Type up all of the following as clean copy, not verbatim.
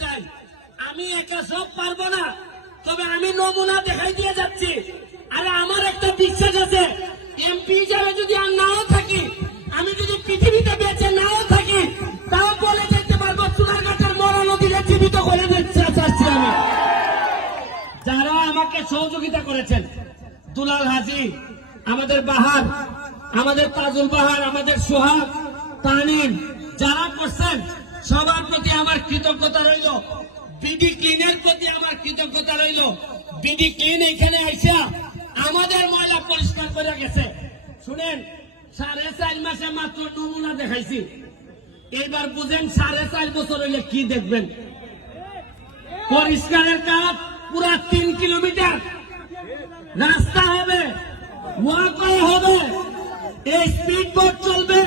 চাই। আমি একা সব পারবো না, তবে আমি নমুনা দেখাই দিয়ে যাচ্ছি। আর আমার একটা বিশ্বাস আছে, এমপি হিসাবে যদি আর নাও থাকি, আমি যদি পৃথিবীতে বেঁচে নাও থাকি, তাও বলে যেতে পারবো চুনারঘাটের মরা নদীকে জীবিত করে দিচ্ছি আমি। যারা আমাকে সহযোগিতা করেছেন, দুলাল হাজি, আমাদের বাহার, আমাদের তাজুল বাহার, আমাদের সোহাগ, তানিম, যারা করছেন সবার প্রতি আমার কৃতজ্ঞতা রইল। বিডি ক্লিনের প্রতি আমার কৃতজ্ঞতা রইল। বিডি ক্লিন এখানে আইসা আমাদের ময়লা পরিষ্কার করে গেছে। শুনেন, 4.5 মাসে মাত্র নমুনা দেখাইছি। এইবার বুঝেন 4.5 বছর হইলে কি দেখবেন। পরিষ্কারের কাজ পুরা 3 কিলোমিটার রাস্তা হবে, ওয়াকওয়ে হবে, এই স্পিড বোট চলবে।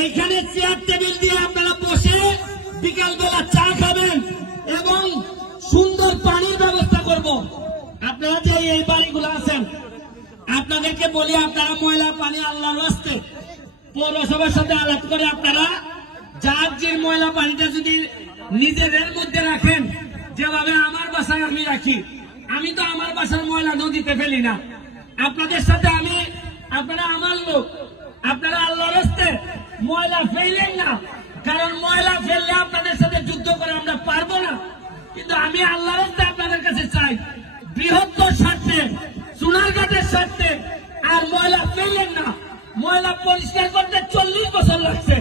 এইখানে চেয়ার টেবিল দিয়ে আপনারা বসে বিকাল বেলা চা খাবেন এবং সুন্দর পানির ব্যবস্থা করব। আপনারা যে এই বাড়িগুলো আছেন, আপনাদেরকে বলি, আপনারা ময়লা পানি আল্লাহর রাস্তে পৌরসভার সাথে আলাপ করে আপনারা যার যে ময়লা পানিটা যদি নিজেদের মধ্যে রাখেন, যেভাবে আমার বাসায় আমি রাখি, আমি তো আমার বাসার ময়লা নদীতে ফেলি না। আপনাদের সাথে আমি, আপনারা আমার লোক, আপনারা আল্লাহর রাস্তে ময়লা ফেলেন না, কারণ ময়লা ফেললে আপনাদের সাথে যুদ্ধ করে আমরা পারবো না। কিন্তু আমি আল্লাহর রাস্তে আপনাদের কাছে চাই, বৃহত্তর স্বার্থে, চুনারঘাটের স্বার্থে আর ময়লা ফেলেন না। ময়লা পরিষ্কার করতে 40 বছর লাগছে,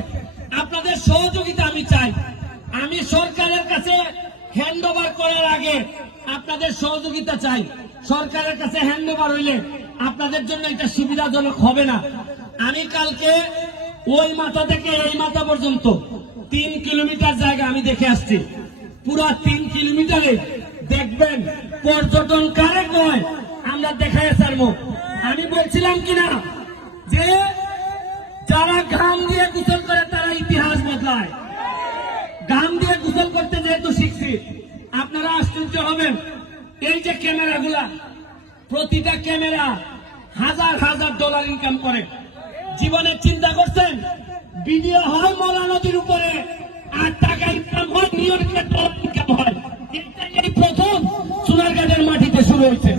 আপনাদের সহযোগিতা আমি চাই। আমি সরকারের কাছে হ্যান্ড ওভার করার আগে আপনাদের সহযোগিতা চাই। সরকারের কাছে হ্যান্ড ওভার হইলে আপনাদের জন্য এটা সুবিধাজনক হবে না। আমি কালকে ওই মাথা থেকে এই মাথা পর্যন্ত 3 কিলোমিটার জায়গা আমি দেখে আসছি। পুরা 3 কিলোমিটারে দেখবেন পর্যটন কারে কয় আমরা দেখাই ছাড়বো। আমি বলছিলাম কিনা যে যারা ঘাম দিয়ে গোসল করে তারা ইতিহাস বদলায়। ঘাম দিয়ে গোসল করতে যেহেতু শিখছি, আপনারা আশ্চর্য হবেন। এই যে ক্যামেরাগুলা, প্রতিটা ক্যামেরা হাজার হাজার ডলার ইনকাম করে। জীবনে চিন্তা করছেন, ভিডিও হয় মরা নদীর উপরে আর টাকা ইনকাম হয় নিউ ইয়র্কের ডলার ইনকাম হয়। এই প্রথম চুনারঘাটের মাটিতে শুরু হয়েছে।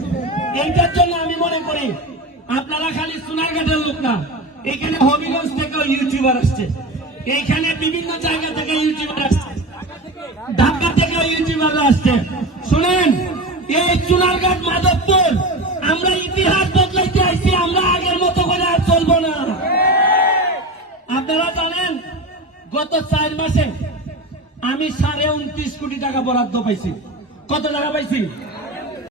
এইটার জন্য আমি মনে করি আপনারা খালি চুনারঘাটের লোক না, এখানে হবিগঞ্জ থেকেও ইউটিউবার আসছে, এইখানে বিভিন্ন জায়গা থেকে ইউটিউবার আসছে, ঢাকা থেকেও ইউটিউবার আসছে। শুনেন, এই চুনারঘাট মাধবপুর আমরা ইতিহাস বদলাইতে আইছি, আমরা আগের মতো করে আর চলবো না। আপনারা জানেন, গত 4 মাসে আমি 29.5 কোটি টাকা বরাদ্দ পাইছি। কত টাকা পাইছি?